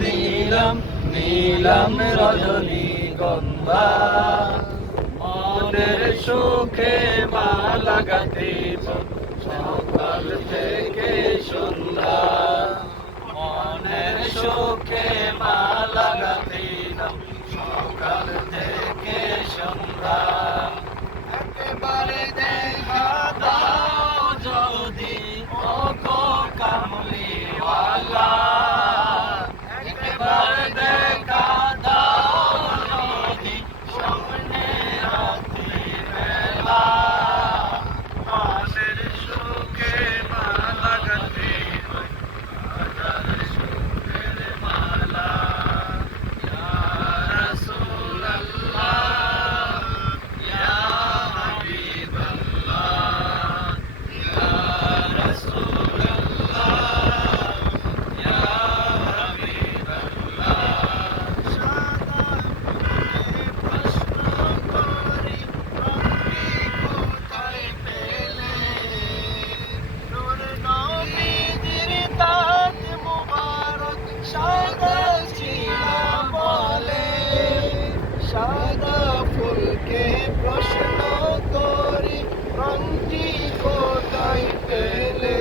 নীলম নীলম রজনীগন্ধা মনের সুখে মা লাগাতে সকাল থেকে সন্ধ্যা মনের সুখে মা লাগাতে সকাল থেকে সন্ধ্যা একেবারে দেখা দাও যদি ওগো কামলিওয়ালা একেবারে দেখা দাও যদি স্বপ্নে রাত্রি বেলা মনের সুখে মা লাগাতে হাজার সুখের মালা ইয়া রাসূলুল্লাহ ইয়া হাবিবাল্লাহ ইয়া রাসূলুল্লাহ ইয়া হাবিবাল্লাহ সাদা প্রশ্ন করি রব্বি কোথায় পেলে নূর নবীর তাজ মুবারক সাদা ছিল বলে সাদা ফুলকে প্রশ্ন করি রংটি কোথায় পেলে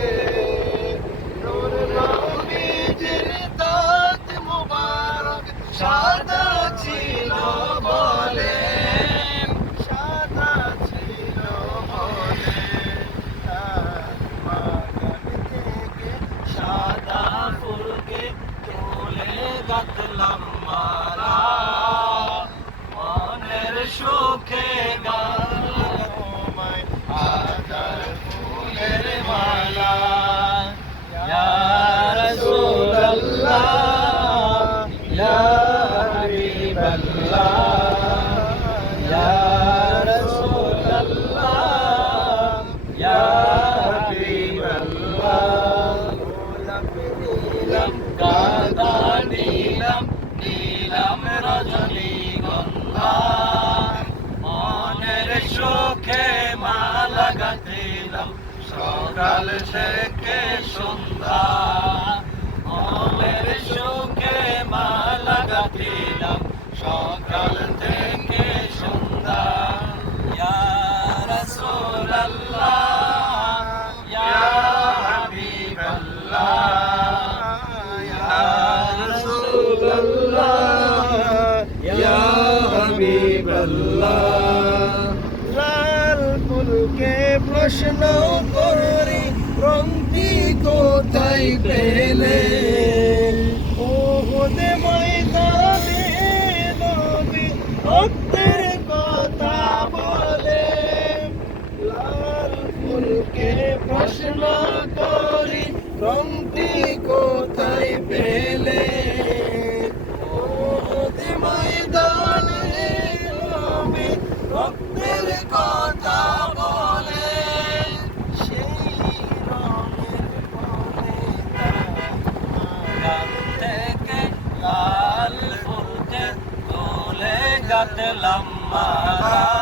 নূর নবীর তাজ মুবারক সাদা ছিল বলে সাদা ছিল বলে তার বাগান থেকে সাদা ফুলকে তুলে গাঁথলাম মালা মনের সুখে গাঁথলাম তোমায় হাজার ফুলের মালা ইয়া রাসূলুল্লাহ ইয়া হাবিবাল্লাহ ইয়া রাসূলুল্লাহ ইয়া হাবিবাল্লাহ নীলম গাদা নীলম নীলম রজনীগন্ধা মনের সুখে মা লাগাতিলাম সকাল থেকে সন্ধ্যা মনের সুখে মা লাগাতিলাম সকাল থেকে সন্ধ্যা ইয়া রাসূলুল্লাহ ইয়া হাবিবাল্লাহ ইয়া রাসূলুল্লাহ ইয়া হাবিবাল্লাহ লাল ফুলকে প্রশ্ন করি রংটি কোথায় পেলে ওহদে ময়দানে নবী রক্তের কথা বলে লাল ফুলকে প্রশ্ন করি রংটি কোথায় পেলে ওহদে ময়দানে নবী রক্তের কথা বলে সেই রঙের বনে গান থেকে লাল ফুলকে তুলে গাঁথলাম মালা